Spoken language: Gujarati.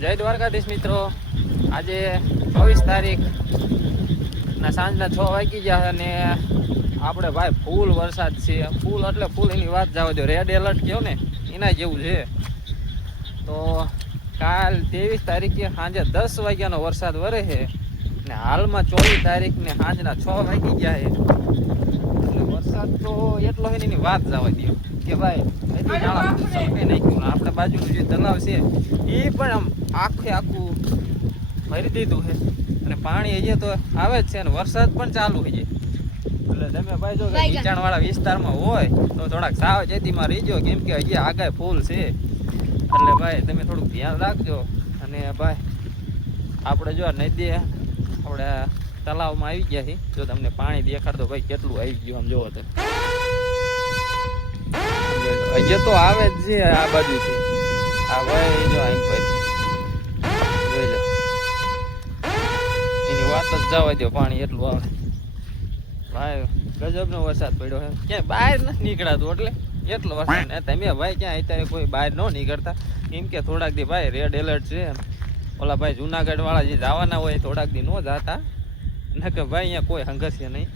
જય દ્વારકાધીશ મિત્રો, આજે 24 તારીખ ના સાંજના 6 વાગી ગયા અને આપણે ભાઈ ફૂલ વરસાદ છે. ફૂલ એટલે ફૂલ, એની વાત જવા દો. રેડ એલર્ટ કહો ને એના જેવું છે. તો કાલ 23 તારીખે સાંજે 10 વાગ્યાનો વરસાદ વરે છે ને હાલમાં 24 તારીખને સાંજના 6 વાગી ગયા છે. એટલે વરસાદ તો એટલો છે એની વાત જવા દો કે ભાઈ એટલું નાળા સળકાઈ નાખ્યું. આપણે બાજુનું જે તલાવ છે એ પણ આમ આખું ભરી દીધું છે અને પાણી હજી તો આવે જ છે અને વરસાદ પણ ચાલુ થઈ જાય. એટલે તમે ભાઈ જો નીચાણવાળા વિસ્તારમાં હોય તો થોડાક સાવચેતીમાં રહીજો, કેમ કે હજી આગાય ફૂલ છે. એટલે ભાઈ તમે થોડુંક ધ્યાન રાખજો. અને ભાઈ આપણે જો નદી આપણે તલાવમાં આવી ગયા છીએ. જો તમને પાણી દેખાડતો ભાઈ કેટલું આવી ગયું આમ જોવો તો હજી તો આવે જ છે આ બાજુથી. આ ભાઈ જો અહીં પછી જોઈ લો, એની વાત જ જવા દો. પાણી એટલું આવે ભાઈ, ગજબનો વરસાદ પડ્યો છે. ક્યાંય બહાર નથી નીકળાતું એટલે એટલો વરસાદ. તમે ભાઈ ક્યાં અત્યારે કોઈ બહાર ન નીકળતા, કેમ કે થોડાક દી ભાઈ રેડ એલર્ટ છે. ઓલા ભાઈ જુનાગઢ વાળા જે જવાના હોય થોડાક દી ન જતા, નકે ભાઈ અહીંયા કોઈ હંગસ્ય નહીં.